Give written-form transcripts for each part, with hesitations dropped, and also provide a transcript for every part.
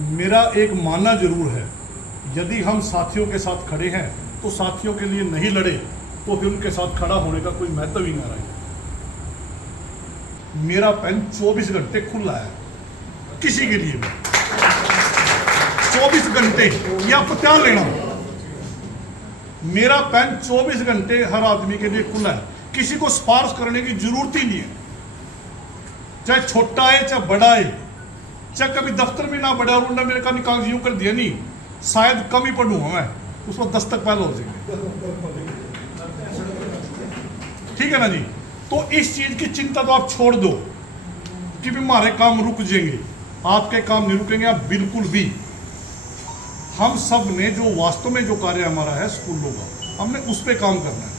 मेरा एक मानना जरूर है, यदि हम साथियों के साथ खड़े हैं तो साथियों के लिए नहीं लड़े तो फिर उनके साथ खड़ा होने का कोई महत्व ही ना रहे। मेरा पेन 24 घंटे खुला है, किसी के लिए भी 24 घंटे, ये आपको क्या लेना। मेरा पेन 24 घंटे हर आदमी के लिए खुला है, किसी को सिफारिश करने की जरूरत ही नहीं है, चाहे छोटा है चाहे बड़ा है, चाहे कभी दफ्तर में ना बढ़ा और उन्होंने मेरे का निकाल यूं कर दिया, नहीं शायद कम ही पढ़ूंगा मैं, उसको 10 तक पहले हो जाएंगे। ठीक है ना जी। तो इस चीज की चिंता तो आप छोड़ दो कि भी हमारे काम रुक जाएंगे, आपके काम नहीं रुकेंगे आप बिल्कुल भी। हम सब ने जो वास्तव में जो कार्य हमारा है स्कूलों का, हमने उस पर काम करना है।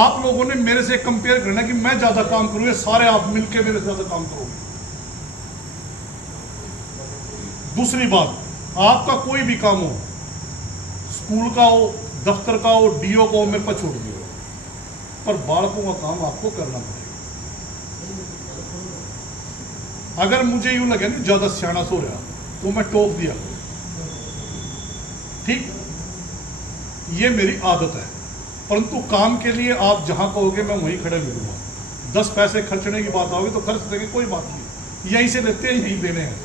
आप लोगों ने मेरे से कंपेयर करना कि मैं ज्यादा काम करूंगा, सारे आप मिलकर मेरे से ज्यादा काम करोगे। दूसरी बात, आपका कोई भी काम हो, स्कूल का हो, दफ्तर का हो, डीओ का हो, मेरे पर छोड़ दियो, पर बालकों का काम आपको करना पड़ेगा। अगर मुझे यूं लगे ना ज्यादा सियाना सो रहा तो मैं टोक दिया, ठीक, ये मेरी आदत है। परंतु काम के लिए आप जहां कहोगे मैं वहीं खड़े मिलूंगा। 10 पैसे खर्चने की बात आओगी तो खर्च देंगे, कोई बात नहीं, यहीं से लेते हैं यहीं देने हैं।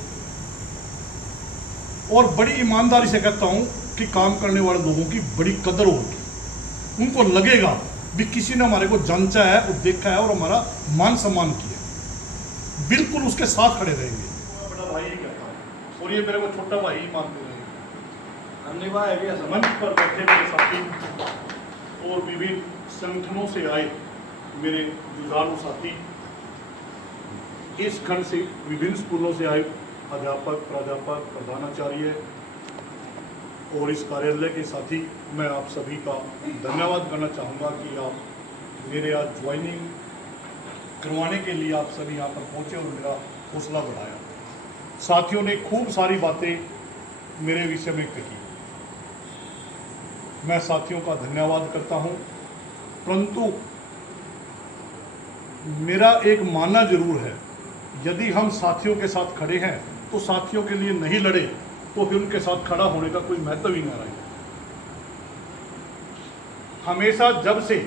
और बड़ी ईमानदारी से कहता हूं कि काम करने वाले लोगों की बड़ी कदर होगी, उनको लगेगा भी किसी ने हमारे को जांचा है, वो देखा है और हमारा मान सम्मान किया, बिल्कुल उसके साथ खड़े रहेंगे। बड़ा भाई ही कहता हूं और ये मेरे को छोटा भाई ही मानते रहेंगे। मंच पर बैठे मेरे साथी और विभिन्न संगठनों से आए मेरे जुझारू साथी, इस खंड से विभिन्न स्कूलों से आए अध्यापक, प्राध्यापक, प्रधानाचार्य और इस कार्यालय के साथी, मैं आप सभी का धन्यवाद करना चाहूँगा कि आप मेरे आज ज्वाइनिंग करवाने के लिए आप सभी यहाँ पर पहुँचे और मेरा हौसला बढ़ाया। साथियों ने खूब सारी बातें मेरे विषय में कही, मैं साथियों का धन्यवाद करता हूँ। परंतु मेरा एक मानना जरूर है, यदि हम साथियों के साथ खड़े हैं तो साथियों के लिए नहीं लड़े तो फिर उनके साथ खड़ा होने का कोई महत्व ही ना रहे। हमेशा जब से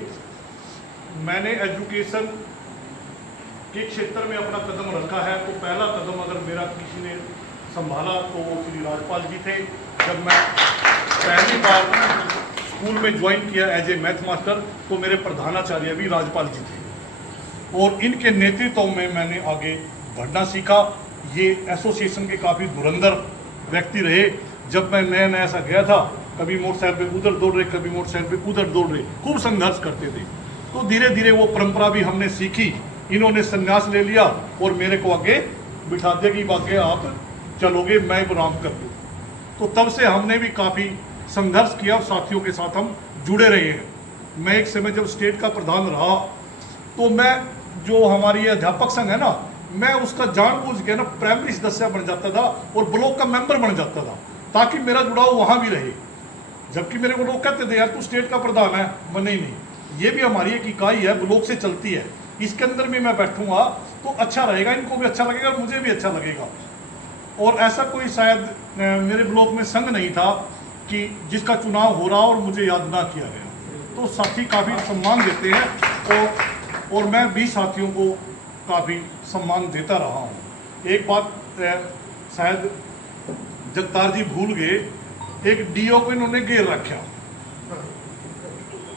मैंने एजुकेशन के क्षेत्र में अपना कदम रखा है तो पहला कदम अगर मेरा किसी ने संभाला तो वो श्री राजपाल जी थे। जब मैं पहली बार स्कूल में ज्वाइन किया एज ए मैथ मास्टर तो मेरे प्रधानाचार्य भी राजपाल जी थे और इनके नेतृत्व में मैंने आगे बढ़ना सीखा। ये एसोसिएशन के काफ़ी धुरंधर व्यक्ति रहे। जब मैं नया नया सा गया था, कभी मोटरसाइकिल पे उधर दौड़ रहे, कभी मोटरसाइकिल पे उधर दौड़ रहे, खूब संघर्ष करते थे। तो धीरे धीरे वो परंपरा भी हमने सीखी। इन्होंने संन्यास ले लिया और मेरे को आगे बिठा दिया कि आगे आप चलोगे, मैं आराम कर दूँ। तो तब से हमने भी काफ़ी संघर्ष किया और साथियों के साथ हम जुड़े रहे हैं। मैं एक समय जब स्टेट का प्रधान रहा तो मैं जो हमारी अध्यापक संघ है ना, मैं उसका जानबूझ के ना प्राइमरी सदस्य बन जाता था और ब्लॉक का मेंबर बन जाता था ताकि मेरा जुड़ाव वहाँ भी रहे। जबकि मेरे को लोग कहते थे यार तू स्टेट का प्रधान है, मैं नहीं, ये भी हमारी एक इकाई है, ब्लॉक से चलती है, इसके अंदर भी मैं बैठूंगा तो अच्छा रहेगा, इनको भी अच्छा लगेगा, मुझे भी अच्छा लगेगा। और ऐसा कोई शायद मेरे ब्लॉक में संघ नहीं था कि जिसका चुनाव हो रहा और मुझे याद ना किया गया। तो साथी काफ़ी सम्मान देते हैं और मैं भी साथियों को काफ़ी सम्मान देता रहा हूँ। एक बात शायद जगतार जी भूल गए, एक डीओ को इन्होंने घेर रखा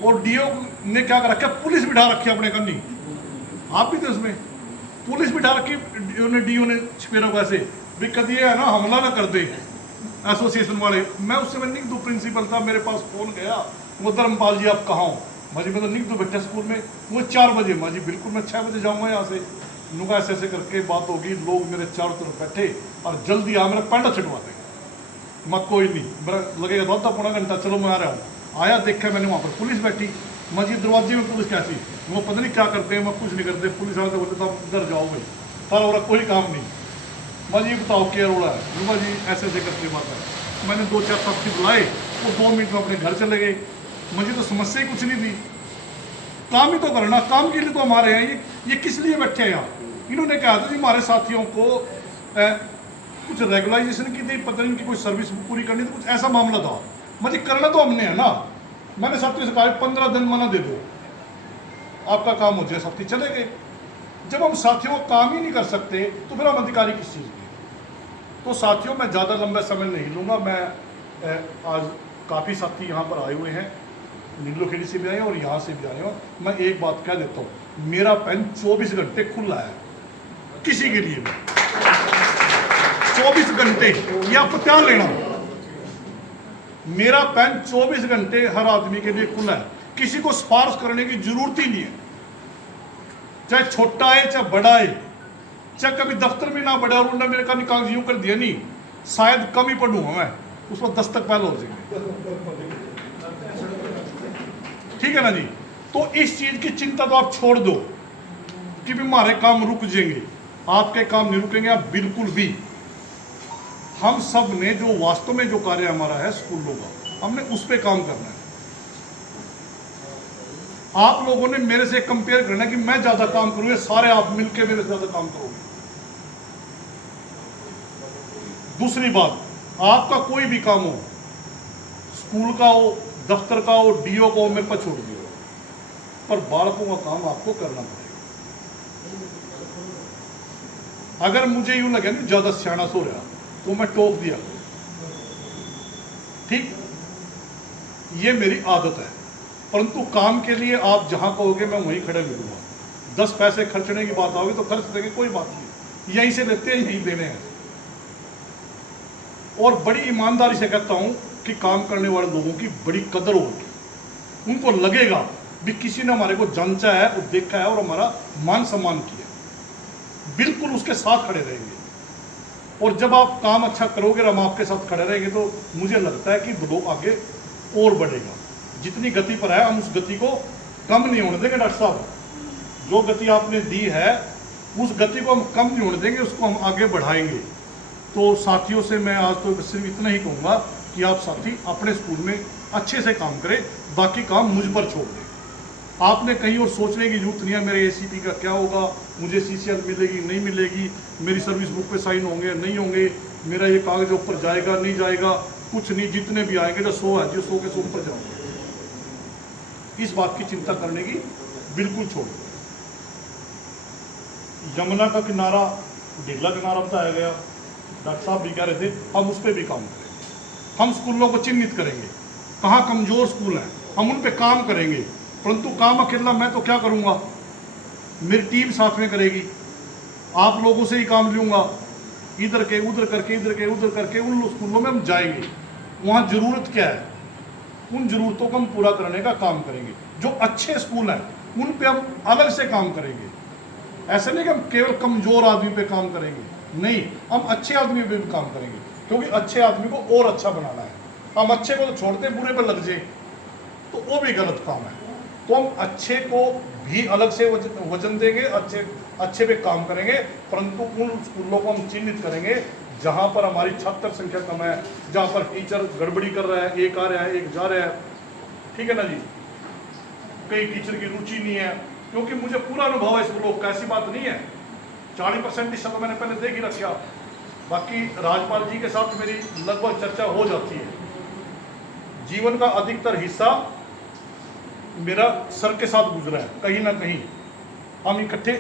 और डीओ ने क्या कर रखा, पुलिस बिठा रखी अपने कन्नी, आप भी थे उसमें, पुलिस बिठा रखी डीओ ने छपेरा वैसे भी कभी है ना हमला ना कर दे एसोसिएशन वाले। मैं उस समय निगदू प्रिंसिपल था, मेरे पास फ़ोन गया, वो धर्मपाल जी आप कहाँ हो, माँ जी मैं तो निगदू बैठा स्कूल में। वो 4 बजे, माँ जी बिल्कुल मैं 6 बजे जाऊँगा यहाँ से। नुका ऐसे ऐसे करके बात होगी, लोग मेरे चारों तरफ बैठे और जल्दी आ मेरा पैंडा छिटवा देंगे। मैं कोई नहीं, मेरा लगेगा तो आधा पौना घंटा, चलो मैं आ रहा हूँ। आया, देखा मैंने वहाँ पर पुलिस बैठी, माँ जी दरवाजे में पुलिस कैसी, वो पता नहीं क्या करते हैं, मैं कुछ नहीं करते। पुलिस वाले बोलते तो आप इधर जाओ भाई, सारा हो रहा कोई काम नहीं। माँ जी बताओ क्या रोड़ा है, माँ जी ऐसे ऐसे करते बात है। मैंने 2-4 साथी बुलाए, वो 2 मिनट में अपने घर चले गए। मुझे तो समस्या ही कुछ नहीं थी, काम ही तो करना, काम के लिए तो हमारे हैं। ये किस लिए बैठे हैं यहाँ? इन्होंने कहा था जी हमारे साथियों को कुछ रेगुलाइजेशन की थी, पता नहीं कि कोई सर्विस पूरी करनी थी, कुछ ऐसा मामला था। मतलब करना तो हमने है ना। मैंने साथियों से कहा 15 दिन मना दे दो, आपका काम हो जाए, साथी चले गए। जब हम साथियों को काम ही नहीं कर सकते तो फिर हम अधिकारी किस चीज़ के। तो साथियों मैं ज़्यादा लंबा समय नहीं लूँगा। मैं आज काफ़ी साथी यहाँ पर आए हुए हैं, नीलोखेड़ी से भी आए और यहाँ से भी आए हैं। मैं एक बात कह देता हूँ, मेरा पेन 24 घंटे खुला है किसी के लिए भी। 24 घंटे, ये आपको क्या लेना। मेरा पेन 24 घंटे हर आदमी के लिए खुला है, किसी को सिफारिश करने की जरूरत ही नहीं है, चाहे छोटा है चाहे बड़ा है, चाहे कभी दफ्तर में ना बढ़ा और उन्होंने मेरे का निकाल यूं कर दिया, नहीं शायद कम ही पढ़ूंगा मैं, उस पर 10 तक पहले हो जाएंगे। ठीक है ना जी। तो इस चीज की चिंता तो आप छोड़ दो कि भी हमारे काम रुक जाएंगे, आपके काम नहीं रुकेंगे आप बिल्कुल भी। हम सब ने जो वास्तव में जो कार्य हमारा है स्कूलों का, हमने उस पर काम करना है। आप लोगों ने मेरे से कंपेयर करना कि मैं ज्यादा काम करूंगा, सारे आप मिलकर मेरे से ज्यादा काम करोगे। दूसरी बात, आपका कोई भी काम हो, स्कूल का हो, दफ्तर का हो, डीओ का हो, मेरे पर छोड़ दियो, पर बालकों का काम आपको करना पड़ेगा। अगर मुझे यूं लगे ना ज्यादा सियाना सो रहा तो मैं टोक दिया, ठीक, ये मेरी आदत है। परंतु काम के लिए आप जहां कहोगे मैं वहीं खड़े मिलूंगा। 10 पैसे खर्चने की बात आओगी तो खर्च देंगे, कोई बात नहीं, यहीं से लेते हैं यहीं देने हैं। और बड़ी ईमानदारी से कहता हूं कि काम करने वाले लोगों की बड़ी कदर होगी। उनको लगेगा भी किसी ने हमारे को जांचा है, वो देखा है और हमारा मान सम्मान किया, बिल्कुल उसके साथ खड़े रहेंगे। और जब आप काम अच्छा करोगे और हम आपके साथ खड़े रहेंगे तो मुझे लगता है कि लोग आगे और बढ़ेगा। जितनी गति पर है हम उस गति को कम नहीं होने देंगे। डॉक्टर साहब, जो गति आपने दी है उस गति को हम कम नहीं होने देंगे, उसको हम आगे बढ़ाएंगे। तो साथियों से मैं आज तो सिर्फ इतना ही कहूँगा कि आप साथी अपने स्कूल में अच्छे से काम करें, बाकी काम मुझ पर छोड़ दें। आपने कहीं और सोचने की जरूरत नहीं है मेरे एसीपी का क्या होगा, मुझे सीसीएल मिलेगी नहीं मिलेगी, मेरी सर्विस बुक पे साइन होंगे नहीं होंगे, मेरा ये कागज ऊपर जाएगा नहीं जाएगा, कुछ नहीं। जितने भी आएंगे जो 100 है जो 100 के 100 ऊपर जाओगे, इस बात की चिंता करने की बिल्कुल छोड़ दो। यमुना का किनारा ढीला किनारा बताया गया, डॉक्टर साहब भी कह रहे थे हम उस पर भी काम करेंगे। हम स्कूलों को चिन्हित करेंगे, कहाँ कमजोर स्कूल हैं हम उन पर काम करेंगे। परंतु काम अकेला मैं तो क्या करूँगा, मेरी टीम साथ में करेगी, आप लोगों से ही काम लूँगा, इधर के उधर करके इधर के उधर करके उन स्कूलों में हम जाएंगे। वहाँ ज़रूरत क्या है, उन ज़रूरतों को हम पूरा करने का काम करेंगे। जो अच्छे स्कूल हैं उन पे हम अलग से काम करेंगे। ऐसा नहीं कि हम केवल कमज़ोर आदमी पे काम करेंगे, नहीं, हम अच्छे आदमी पे भी काम करेंगे, क्योंकि अच्छे आदमी को और अच्छा बनाना है। हम अच्छे को तो छोड़ते बुरे पे लग जाए तो वो भी गलत काम है। तो हम अच्छे को भी अलग से वजन देंगे, अच्छे पे काम करेंगे, परंतु उन स्कूलों को हम चिन्हित करेंगे जहाँ पर हमारी छात्र संख्या कम है, जहाँ पर टीचर गड़बड़ी कर रहा है, एक आ रहा है एक जा रहा है, ठीक है ना जी। कई टीचर की रुचि नहीं है, क्योंकि मुझे पूरा अनुभव है स्कूलों का, ऐसी बात नहीं है। 40% इस समय मैंने पहले देख ही रखा, बाकी राजपाल जी के साथ मेरी लगभग चर्चा हो जाती है। जीवन का अधिकतर हिस्सा मेरा सर के साथ गुजरा है, कहीं ना कहीं हम इकट्ठे